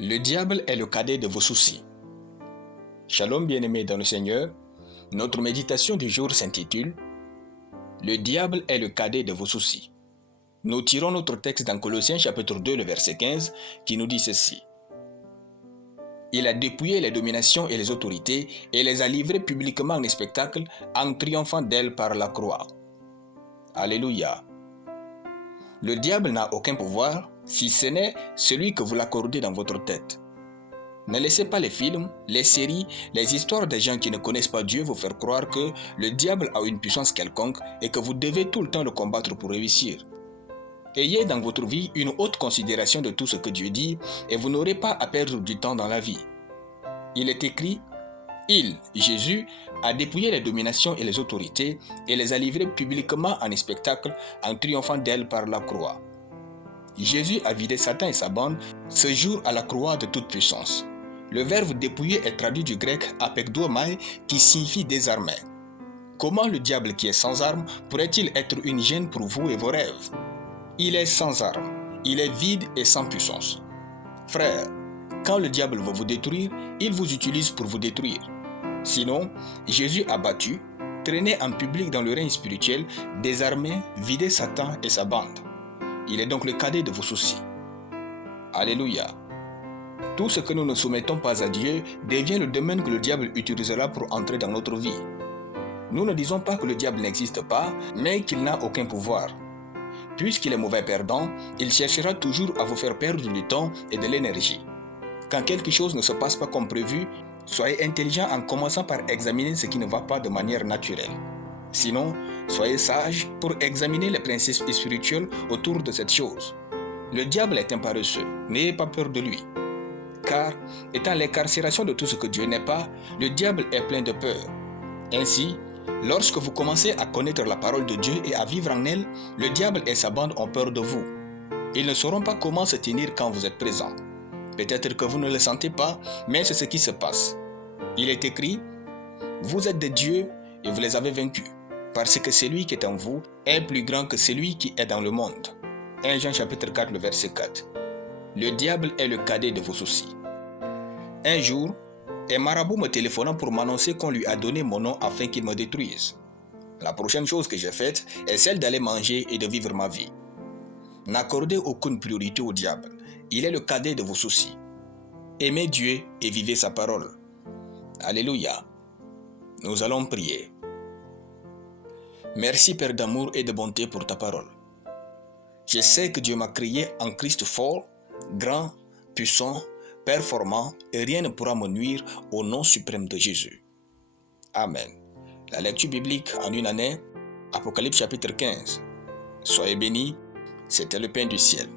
Le diable est le cadet de vos soucis. Shalom bien-aimés dans le Seigneur, notre méditation du jour s'intitule « Le diable est le cadet de vos soucis ». Nous tirons notre texte dans Colossiens chapitre 2, le verset 15, qui nous dit ceci. « Il a dépouillé les dominations et les autorités et les a livrées publiquement en spectacle en triomphant d'elles par la croix. » Alléluia. Le diable n'a aucun pouvoir si ce n'est celui que vous l'accordez dans votre tête. Ne laissez pas les films, les séries, les histoires des gens qui ne connaissent pas Dieu vous faire croire que le diable a une puissance quelconque et que vous devez tout le temps le combattre pour réussir. Ayez dans votre vie une haute considération de tout ce que Dieu dit et vous n'aurez pas à perdre du temps dans la vie. Il est écrit, il, Jésus, a dépouillé les dominations et les autorités et les a livrées publiquement en spectacle en triomphant d'elles par la croix. Jésus a vidé Satan et sa bande ce jour à la croix de toute puissance. Le verbe dépouiller est traduit du grec apekdomai qui signifie désarmer. Comment le diable qui est sans armes pourrait-il être une gêne pour vous et vos rêves? Il est sans armes, il est vide et sans puissance. Frère, quand le diable veut vous détruire, il vous utilise pour vous détruire. Sinon, Jésus a battu, traîné en public dans le règne spirituel, désarmé, vidé Satan et sa bande. Il est donc le cadet de vos soucis. Alléluia. Tout ce que nous ne soumettons pas à Dieu devient le domaine que le diable utilisera pour entrer dans notre vie. Nous ne disons pas que le diable n'existe pas, mais qu'il n'a aucun pouvoir. Puisqu'il est mauvais perdant, il cherchera toujours à vous faire perdre du temps et de l'énergie. Quand quelque chose ne se passe pas comme prévu, soyez intelligent en commençant par examiner ce qui ne va pas de manière naturelle. Sinon, soyez sage pour examiner les principes spirituels autour de cette chose. Le diable est un paresseux, n'ayez pas peur de lui. Car, étant l'incarcération de tout ce que Dieu n'est pas, le diable est plein de peur. Ainsi, lorsque vous commencez à connaître la parole de Dieu et à vivre en elle, le diable et sa bande ont peur de vous. Ils ne sauront pas comment se tenir quand vous êtes présent. Peut-être que vous ne le sentez pas, mais c'est ce qui se passe. Il est écrit, « Vous êtes des dieux et vous les avez vaincus, parce que celui qui est en vous est plus grand que celui qui est dans le monde. » 1 Jean chapitre 4, le verset 4. Le diable est le cadet de vos soucis. Un jour, un marabout me téléphonant pour m'annoncer qu'on lui a donné mon nom afin qu'il me détruise. La prochaine chose que j'ai faite est celle d'aller manger et de vivre ma vie. N'accordez aucune priorité au diable. Il est le cadet de vos soucis. Aimez Dieu et vivez sa parole. Alléluia. Nous allons prier. Merci Père d'amour et de bonté pour ta parole. Je sais que Dieu m'a créé en Christ fort, grand, puissant, performant et rien ne pourra me nuire au nom suprême de Jésus. Amen. La lecture biblique en une année, Apocalypse chapitre 15. Soyez bénis, c'était le pain du ciel.